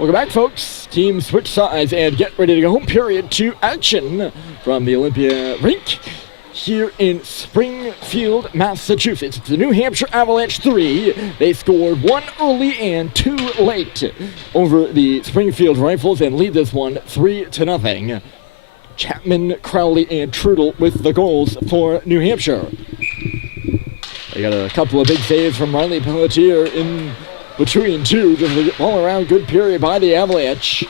Welcome back, folks. Teams switch sides and get ready to go. Period 2 action from the Olympia rink here in Springfield, Massachusetts. It's the New Hampshire Avalanche 3. They scored 1 early and 2 late over the Springfield Rifles and lead this one 3-0. Chapman, Crowley, and Trudel with the goals for New Hampshire. They got a couple of big saves from Riley Pelletier in between two. Just all around good period by the Avalanche.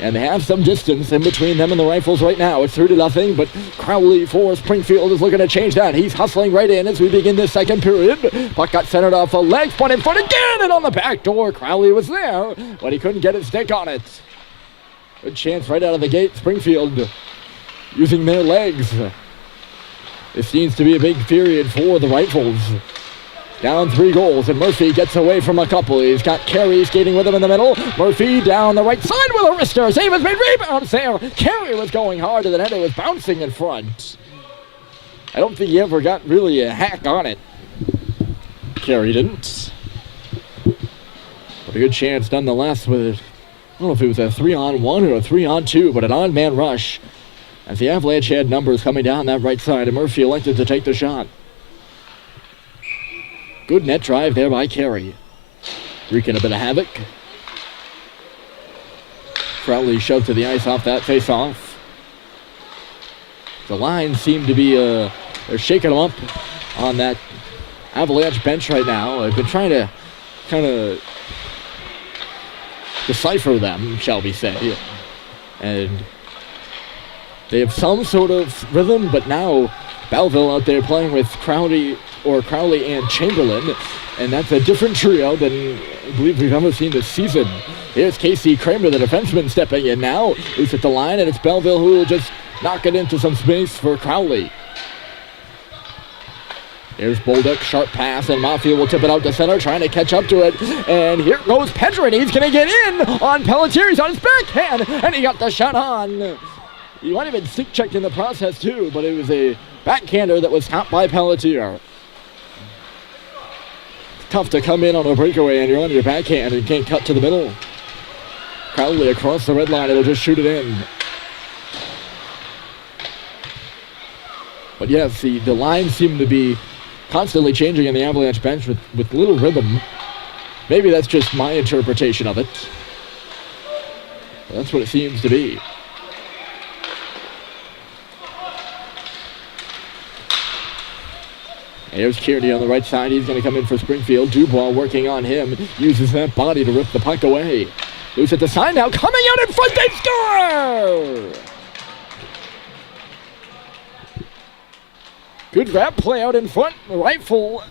And they have some distance in between them and the Rifles right now. It's 3-0, but Crowley for Springfield is looking to change that. He's hustling right in as we begin this second period. Puck got centered off the legs, put in front again, and on the back door, Crowley was there, but he couldn't get his stick on it. Good chance right out of the gate, Springfield using their legs. This seems to be a big period for the Rifles. Down 3 goals, and Murphy gets away from a couple. He's got Carey skating with him in the middle. Murphy down the right side with a wrister. Save has made, rebounds there. Carey was going hard to the net. It was bouncing in front. I don't think he ever got really a hack on it. Carey didn't. But a good chance nonetheless with it. I don't know if it was a 3-on-1 or a 3-on-2, but an odd-man rush as the Avalanche had numbers coming down that right side, and Murphy elected to take the shot. Good net drive there by Carey. Wreaking a bit of havoc. Crowley shoved to the ice off that face-off. The lines seem to be, they're shaking them up on that Avalanche bench right now. I've been trying to kind of decipher them, shall we say. And they have some sort of rhythm, but now Belleville out there playing with Crowley and Chamberlain, and that's a different trio than I believe we've ever seen this season. Here's Casey Kramer, the defenseman, stepping in now. He's at the line, and it's Belleville who will just knock it into some space for Crowley. Here's Bolduc, sharp pass, and Mafia will tip it out to center, trying to catch up to it. And here goes Pedrin. He's going to get in on Pelletier. He's on his backhand, and he got the shot on. He might have been stick-checked in the process, too, but it was a backhander that was stopped by Pelletier. Tough to come in on a breakaway and you're on your backhand and can't cut to the middle. Crowley across the red line, it'll just shoot it in. But yes, the lines seem to be constantly changing in the Avalanche bench with little rhythm. Maybe that's just my interpretation of it. But that's what it seems to be. There's Kearney on the right side. He's going to come in for Springfield. Dubois working on him. Uses that body to rip the puck away. Loose at the side now. Coming out in front. They score! Good grab play out in front. The Rifle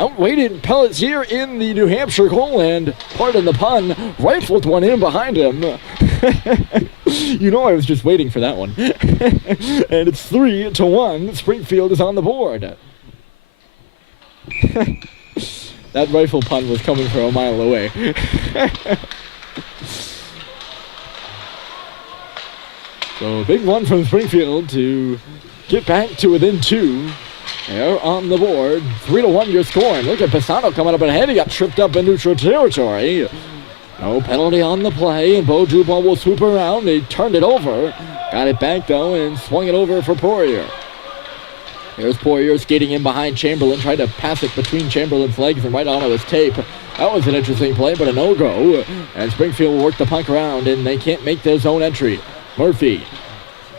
outweighted Pelletier in the New Hampshire goal, and pardon the pun, rifled one in behind him. You know I was just waiting for that one. And it's 3-1. Springfield is on the board. That rifle pun was coming from a mile away. So big one from Springfield to get back to within 2. They're on the board. 3-1 your score. And look at Pisano coming up ahead. He got tripped up in neutral territory. No penalty on the play, and Bo Dubois will swoop around. He turned it over. Got it back, though, and swung it over for Poirier. Here's Poirier skating in behind Chamberlain, trying to pass it between Chamberlain's legs and right onto his tape. That was an interesting play, but a no-go. And Springfield will work the puck around, and they can't make their zone entry. Murphy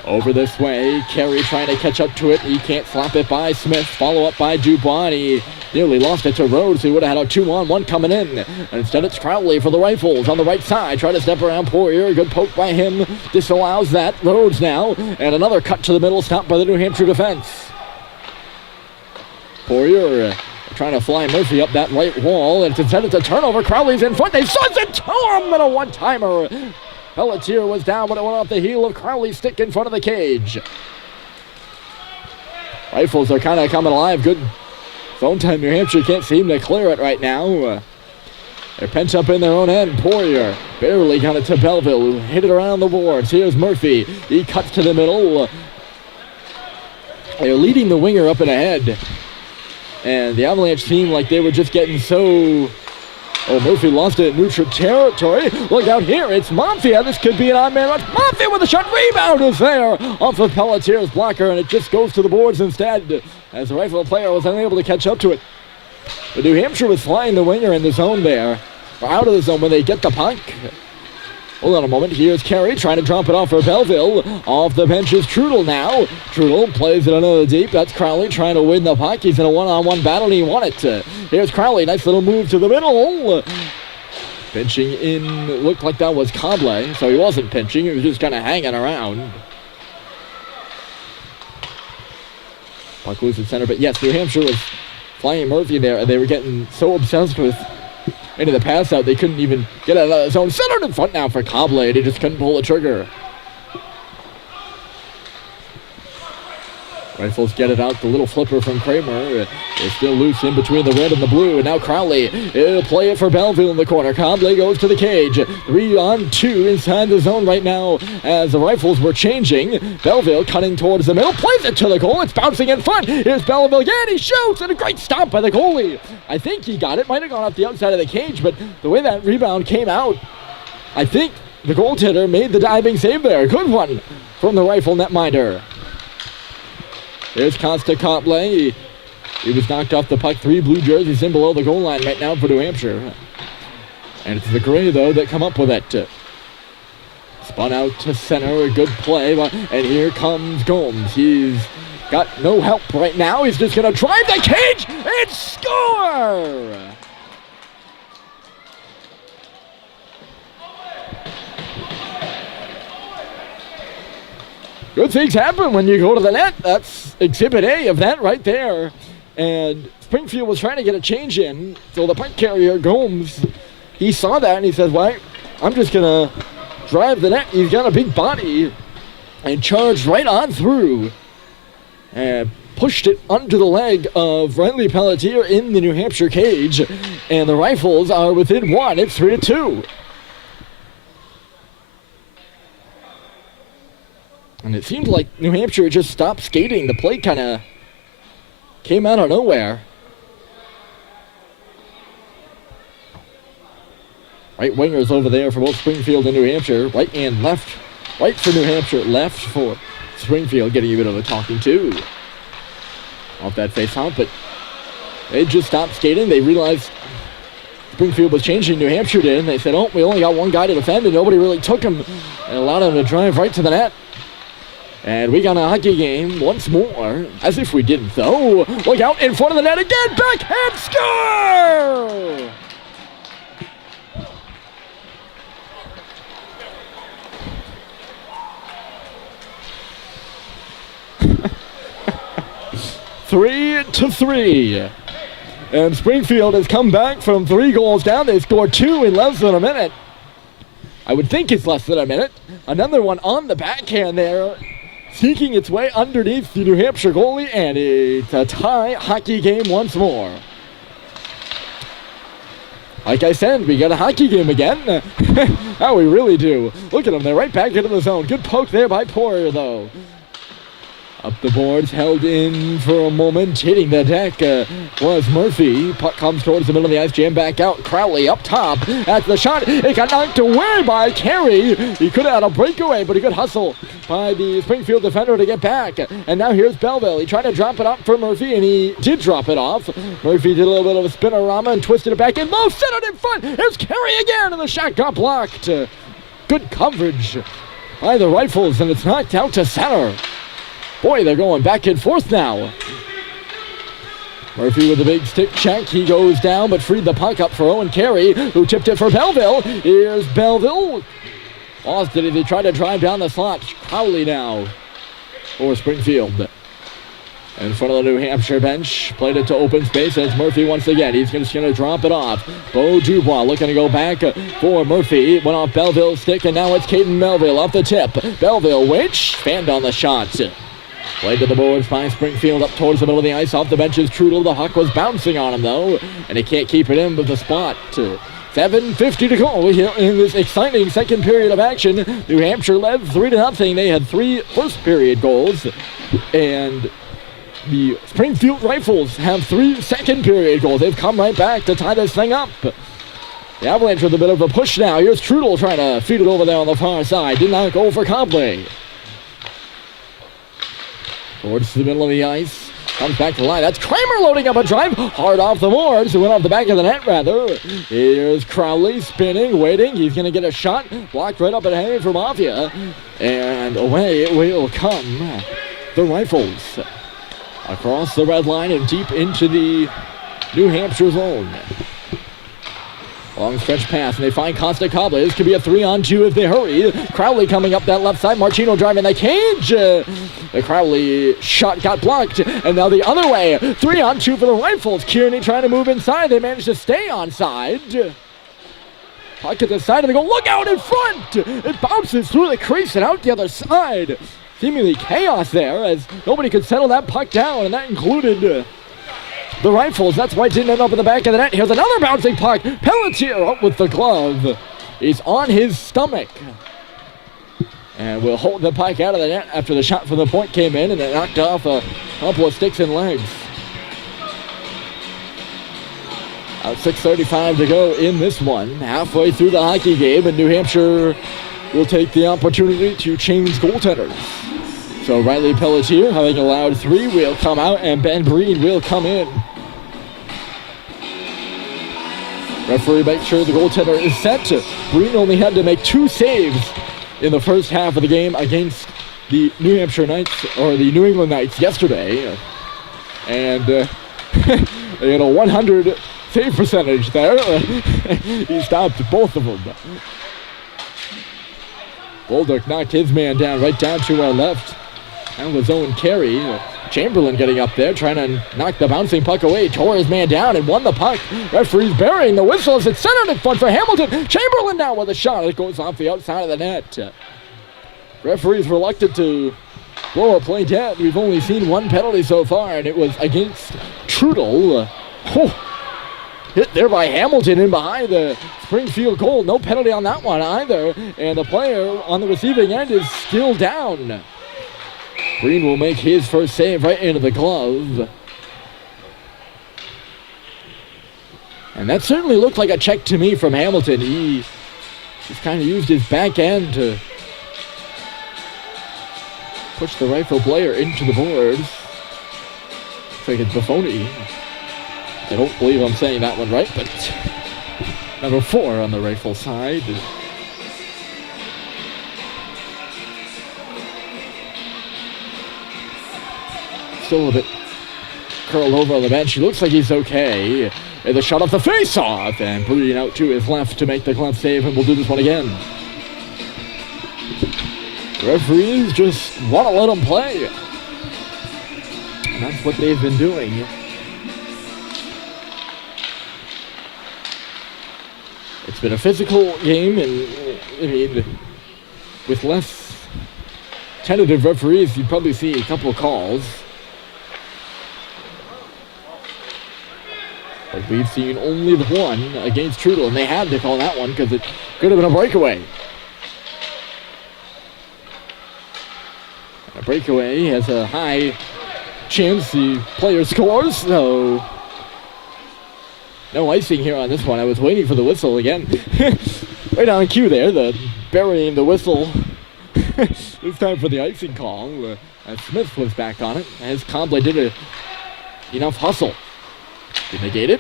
over this way. Carey trying to catch up to it. He can't slap it by Smith. Follow up by Dubois, and he nearly lost it to Rhodes, who would have had a 2-on-1 coming in. And instead it's Crowley for the Rifles on the right side. Try to step around Poirier. Good poke by him. Disallows that. Rhodes now. And another cut to the middle, stopped by the New Hampshire defense. Poirier trying to fly Murphy up that right wall. And instead it's a turnover. Crowley's in front. They suds it to him, and a one-timer. Pelletier was down, but it went off the heel of Crowley's stick in front of the cage. Rifles are kind of coming alive. Good zone time. New Hampshire can't seem to clear it right now. They're pent up in their own end. Poirier barely got it to Belleville, who hit it around the boards. Here's Murphy. He cuts to the middle. They're leading the winger up and ahead. And the Avalanche seemed like they were just getting so Oh, Murphy lost it in neutral territory. Look out here, it's Mafia. This could be an odd man rush. Mafia with a shot. Rebound is there off of Pelletier's blocker, and it just goes to the boards instead as the Rifle player was unable to catch up to it. But New Hampshire was flying the winger in the zone there. Or out of the zone when they get the puck. Hold on a moment. Here's Carey trying to drop it off for Belleville. Off the bench is Trudel now. Trudel plays it another deep. That's Crowley trying to win the puck. He's in a one-on-one battle and he won it. Here's Crowley. Nice little move to the middle. Pinching in. Looked like that was Cobley. So he wasn't pinching. He was just kind of hanging around. Puck loose at center. But yes, New Hampshire was flying Murphy there. And they were getting so obsessed with into the pass out, they couldn't even get out of the zone. Centered in front now for Cobley. They just couldn't pull the trigger. Rifles get it out. The little flipper from Kramer. They're still loose in between the red and the blue. And now Crowley will play it for Belleville in the corner. Cobley goes to the cage. 3-on-2 inside the zone right now as the Rifles were changing. Belleville cutting towards the middle. Plays it to the goal. It's bouncing in front. Here's Belleville again. He shoots. And a great stop by the goalie. I think he got it. Might have gone off the outside of the cage. But the way that rebound came out, I think the goaltender made the diving save there. Good one from the Rifle netminder. There's Costa Cobley. He was knocked off the puck. 3 blue jerseys in below the goal line right now for New Hampshire. And it's the gray, though, that come up with it. Spun out to center. A good play. And here comes Gomes. He's got no help right now. He's just going to drive the cage and score! Good things happen when you go to the net. That's exhibit A of that right there. And Springfield was trying to get a change in. So the puck carrier, Gomes, he saw that and he said, well, I'm just going to drive the net. He's got a big body and charged right on through. And pushed it under the leg of Riley Pelletier in the New Hampshire cage. And the Rifles are within 1. It's 3-2. And it seemed like New Hampshire just stopped skating. The play kind of came out of nowhere. Right wingers over there for both Springfield and New Hampshire. Right and left. Right for New Hampshire, left for Springfield. Getting a bit of a talking to off that face-off. But they just stopped skating. They realized Springfield was changing. New Hampshire did. And they said, oh, we only got one guy to defend. And nobody really took him. And allowed him to drive right to the net. And we got a hockey game once more, as if we didn't though. Look out in front of the net again, backhand score! Three to 3. And Springfield has come back from 3 goals down. They scored 2 in less than a minute. I would think it's less than a minute. Another one on the backhand there. Seeking its way underneath the New Hampshire goalie, and it's a tie hockey game once more. Like I said, we got a hockey game again. How we really do. Look at them, they're right back into the zone. Good poke there by Poirier, though. Up the boards, held in for a moment, hitting the deck was Murphy. Puck comes towards the middle of the ice, jam back out. Crowley up top. That's the shot. It got knocked away by Carey. He could have had a breakaway, but a good hustle by the Springfield defender to get back. And now here's Belleville. He tried to drop it up for Murphy, and he did drop it off. Murphy did a little bit of a spinorama and twisted it back in low, centered in front. Here's Carey again, and the shot got blocked. Good coverage by the Rifles, and it's knocked out to center. Boy, they're going back and forth now. Murphy with a big stick check. He goes down, but freed the puck up for Owen Carey, who tipped it for Belleville. Here's Belleville. Lost it. They tried to drive down the slot. Crowley now for Springfield. In front of the New Hampshire bench. Played it to open space as Murphy once again. He's just going to drop it off. Beau Dubois looking to go back for Murphy. Went off Belleville's stick, and now it's Caden Melville off the tip. Belleville, which fanned on the shot. Played to the boards by Springfield up towards the middle of the ice. Off the benches, Trudel. The puck was bouncing on him, though, and he can't keep it in with the spot. 7:50 to go here in this exciting second period of action. New Hampshire led 3-0. They had 3 first-period goals, and the Springfield Rifles have 3 second-period goals. They've come right back to tie this thing up. The Avalanche with a bit of a push now. Here's Trudel trying to feed it over there on the far side. Did not go for Copley. Towards the middle of the ice. Comes back to the line. That's Kramer loading up a drive. Hard off the boards. It went off the back of the net, rather. Here's Crowley spinning, waiting. He's going to get a shot. Blocked right up ahead for Mafia. And away it will come. The Rifles. Across the red line and deep into the New Hampshire zone. Long stretch pass, and they find Costa Copley. This could be a 3-on-2 if they hurry. Crowley coming up that left side. Martino driving the cage. The Crowley shot got blocked, and now the other way. 3-on-2 for the Rifles. Kearney trying to move inside. They managed to stay onside. Puck at the side of the goal. Look out in front! It bounces through the crease and out the other side. Seemingly chaos there as nobody could settle that puck down, and that included the Rifles. That's why it didn't end up in the back of the net. Here's another bouncing puck. Pelletier up with the glove. He's on his stomach. And will hold the puck out of the net after the shot from the point came in and it knocked off a couple of sticks and legs. 6:35 to go in this one. Halfway through the hockey game, and New Hampshire will take the opportunity to change goaltenders. So Riley Pelletier, having allowed 3, will come out, and Ben Breen will come in. Referee makes sure the goaltender is set. Breen only had to make 2 saves in the first half of the game against the New Hampshire Knights, or the New England Knights yesterday. And they had a 100 save percentage there. He stopped both of them. Bolduc knocked his man down right down to our left. And with Owen Carey. Chamberlain getting up there, trying to knock the bouncing puck away. Tore his man down and won the puck. Referee's burying the whistle as it's centered in front for Hamilton. Chamberlain now with a shot. It goes off the outside of the net. Referee's reluctant to blow a play dead. We've only seen 1 penalty so far, and it was against Trudel. Hit there by Hamilton in behind the Springfield goal. No penalty on that one either. And the player on the receiving end is still down. Green will make his first save right into the glove. And that certainly looked like a check to me from Hamilton. He just kind of used his back end to push the Rifle player into the boards. Looks like it's Buffoni. I don't believe I'm saying that one right, but number 4 on the Rifle side. Still a bit curled over on the bench. He looks like he's okay. And the shot off the face-off, and Breen out to his left to make the glove save, and we'll do this one again. Referees just want to let him play. And that's what they've been doing. It's been a physical game, and I mean, with less tentative referees, you'd probably see a couple of calls. But we've seen only the one against Trudel, and they had to call that one because it could have been a breakaway. And a breakaway has a high chance the player scores, so no icing here on this one. I was waiting for the whistle again. Right on cue there, burying the whistle. It's time for the icing call. Smith was back on it, as Copley did enough hustle to negate it.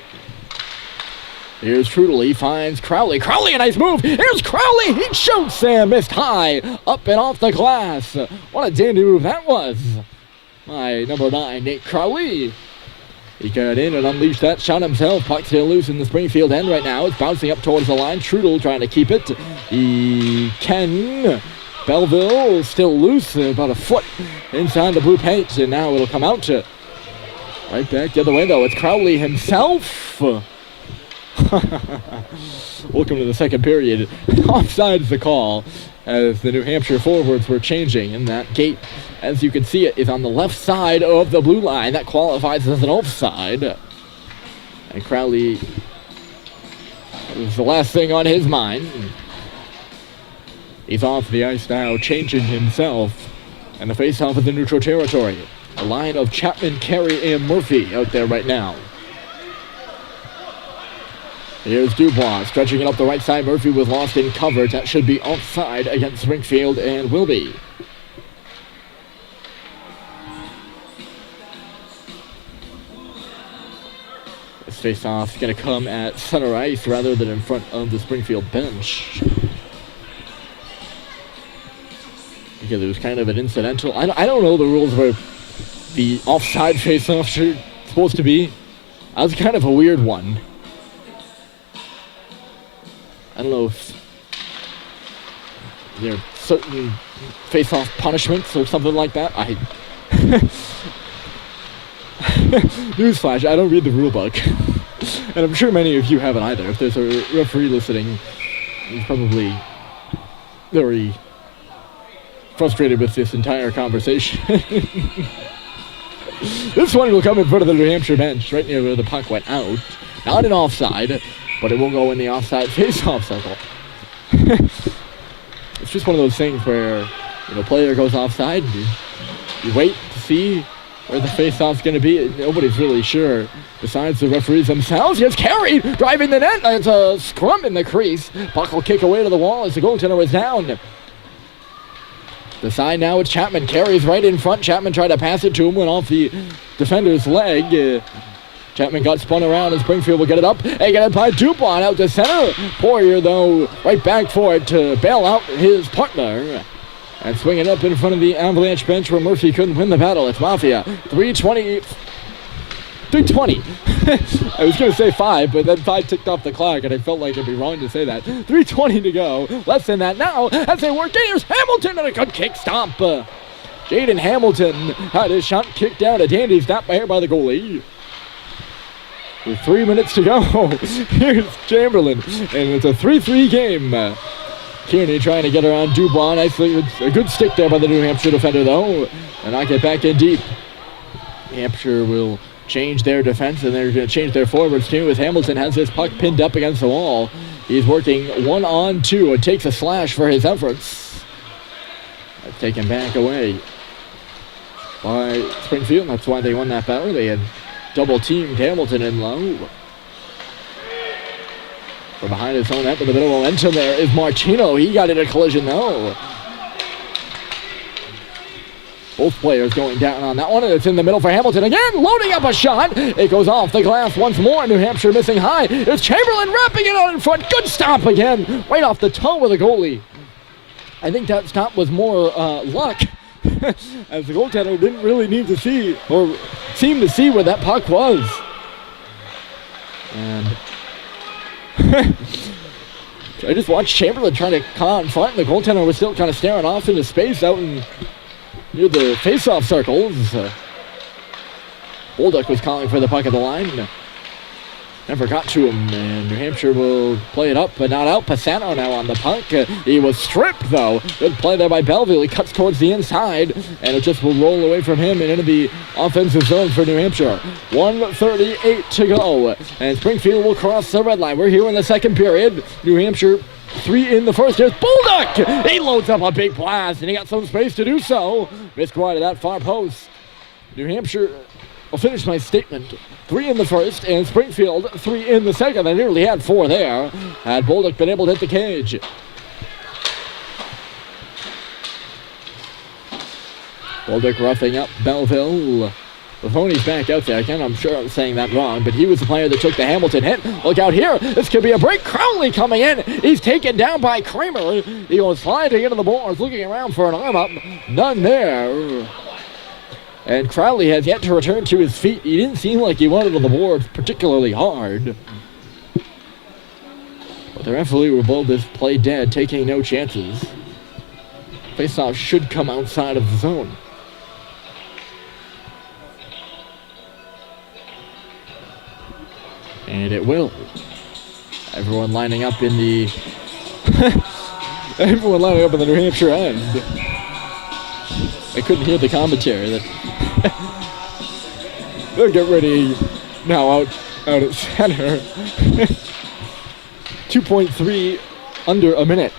Here's Trudel. He finds Crowley. Crowley, a nice move. Here's Crowley. He shoots and missed high. Up and off the glass. What a dandy move that was. My number 9, Nate Crowley. He got in and unleashed that shot himself. Puck still loose in the Springfield end right now. It's bouncing up towards the line. Trudel trying to keep it. He can. Belleville still loose, about a foot inside the blue paint. And now it'll come out to right back the other way, though. It's Crowley himself. Welcome to the second period. Offside's the call as the New Hampshire forwards were changing. And that gate, as you can see, it is on the left side of the blue line. That qualifies as an offside. And Crowley was the last thing on his mind. He's off the ice now, changing himself. And the face-off of the neutral territory. A line of Chapman, Carey, and Murphy out there right now. Here's Dubois stretching it up the right side. Murphy was lost in coverage. That should be offside against Springfield and will be. This face-off is going to come at center ice rather than in front of the Springfield bench. Because it was kind of an incidental. I don't know the rules of the offside face-off should supposed to be. That was kind of a weird one. I don't know if there are certain face-off punishments or something like that. Newsflash, I don't read the rule book. And I'm sure many of you haven't either. If there's a referee listening, he's probably very frustrated with this entire conversation. This one will come in front of the New Hampshire bench, right near where the puck went out. Not an offside, but it will go in the offside face-off circle. It's just one of those things where, player goes offside, you wait to see where the face-off's going to be. Nobody's really sure besides the referees themselves. He has carried, driving the net. It's a scrum in the crease. Puck will kick away to the wall as the goaltender is down. The side now, it's Chapman. Carries right in front. Chapman tried to pass it to him, went off the defender's leg. Chapman got spun around and Springfield will get it up. They get it by Dupont out to center. Poirier, though, right back for it to bail out his partner. And swing it up in front of the Avalanche bench where Murphy couldn't win the battle. It's Mafia. 3:20. I was going to say 5, but then 5 ticked off the clock, and I felt like it'd be wrong to say that. 3:20 to go. Less than that now as they work. Here's Hamilton and a good kick stomp. Jaden Hamilton had his shot kicked down. A dandy stop here by the goalie. With 3 minutes to go. Here's Chamberlain, and it's a 3-3 game. Kearney trying to get around Dubois. Nicely, a good stick there by the New Hampshire defender, though. And knock it back in deep. Hampshire will change their defense, and they're going to change their forwards, too, as Hamilton has his puck pinned up against the wall. He's working 1-on-2. It takes a slash for his efforts. That's taken back away by Springfield. That's why they won that battle. They had double-teamed Hamilton in low. From behind his own net with a bit of momentum there is Martino. He got in a collision, though. Both players going down on that one, and it's in the middle for Hamilton again, loading up a shot. It goes off the glass once more. New Hampshire missing high. It's Chamberlain wrapping it out in front. Good stop again, right off the toe of the goalie. I think that stop was more luck, as the goaltender didn't really need to see, or seem to see where that puck was. And I just watched Chamberlain trying to come out in front, and the goaltender was still kind of staring off into space out near the face-off circles. Bolduc was calling for the puck at the line. Never got to him, and New Hampshire will play it up, but not out. Pisano now on the puck. He was stripped, though. Good play there by Belleville. He cuts towards the inside, and it just will roll away from him and into the offensive zone for New Hampshire. 1:38 to go, and Springfield will cross the red line. We're here in the second period. New Hampshire 3 in the first. Here's Bolduc! He loads up a big blast, and he got some space to do so. Missed wide of that far post. New Hampshire, I'll finish my statement. 3 in the first, and Springfield 3 in the second. They nearly had 4 there. Had Bolduc been able to hit the cage. Bolduc roughing up Belleville. The pony's back out there. Again, I'm sure I'm saying that wrong, but he was the player that took the Hamilton hit. Look out here. This could be a break. Crowley coming in. He's taken down by Kramer. He goes sliding into the boards, looking around for an arm up. None there. And Crowley has yet to return to his feet. He didn't seem like he wanted on the boards particularly hard. But the referee will blow this play dead, taking no chances. Faceoff should come outside of the zone. And it will. Everyone lining up in the everyone lining up in the New Hampshire end. I couldn't hear the commentary. They'll get ready now out at center. 2.3 under a minute.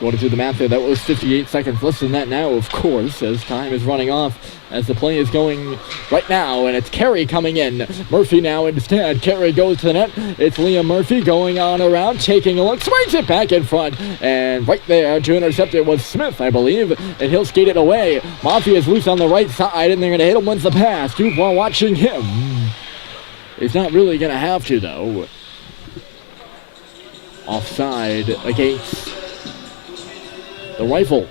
Going to do the math there, that was 58 seconds, less than that now, of course, as time is running off, as the play is going right now, and it's Carey coming in. Murphy now instead. Carey goes to the net. It's Liam Murphy going on around, taking a look, swings it back in front, and right there to intercept it was Smith, I believe, and he'll skate it away. Mafia is loose on the right side, and they're going to hit him once the pass. Dubois watching him. He's not really going to have to, though. Offside against the Rifles.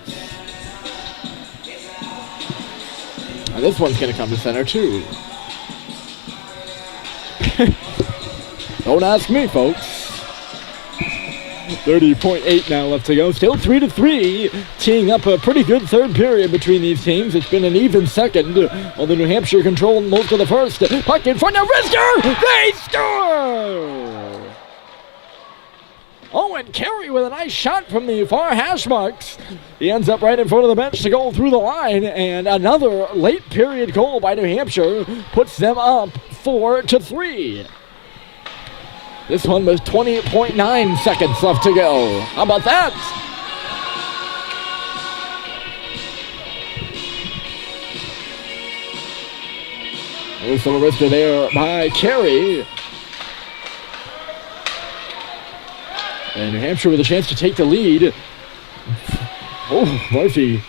And this one's going to come to center, too. Don't ask me, folks. 30.8 now left to go. Still 3-3. Teeing up a pretty good third period between these teams. It's been an even second. While the New Hampshire controlled most of the first. Puck in front of Risker. They score! Owen Carey with a nice shot from the far hash marks. He ends up right in front of the bench to go through the line, and another late period goal by New Hampshire puts them up 4-3. This one was 20.9 seconds left to go. How about that? There's a little risker there by Carey. And New Hampshire with a chance to take the lead. Oh, Murphy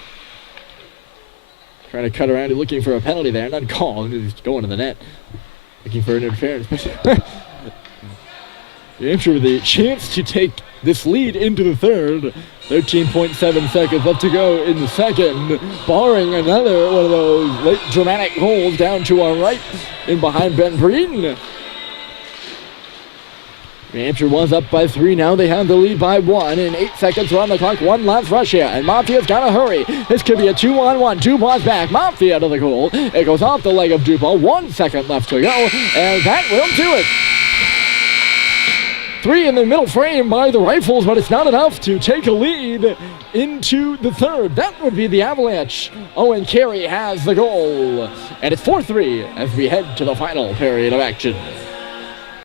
trying to cut around and looking for a penalty there. Not called. He's going to the net. Looking for an interference. New Hampshire with a chance to take this lead into the third. 13.7 seconds left to go in the second. Barring another one of those late dramatic goals down to our right in behind Ben Breeden. New Hampshire was up by 3. Now they have the lead by 1. And 8 seconds are on the clock. One last rush here. And Mafia's got to hurry. This could be a 2-on-1. Dubois back. Mafia to the goal. It goes off the leg of Dubois. 1 second left to go. And that will do it. 3 in the middle frame by the Rifles, but it's not enough to take a lead into the third. That would be the Avalanche. Owen Carey has the goal. And it's 4-3 as we head to the final period of action.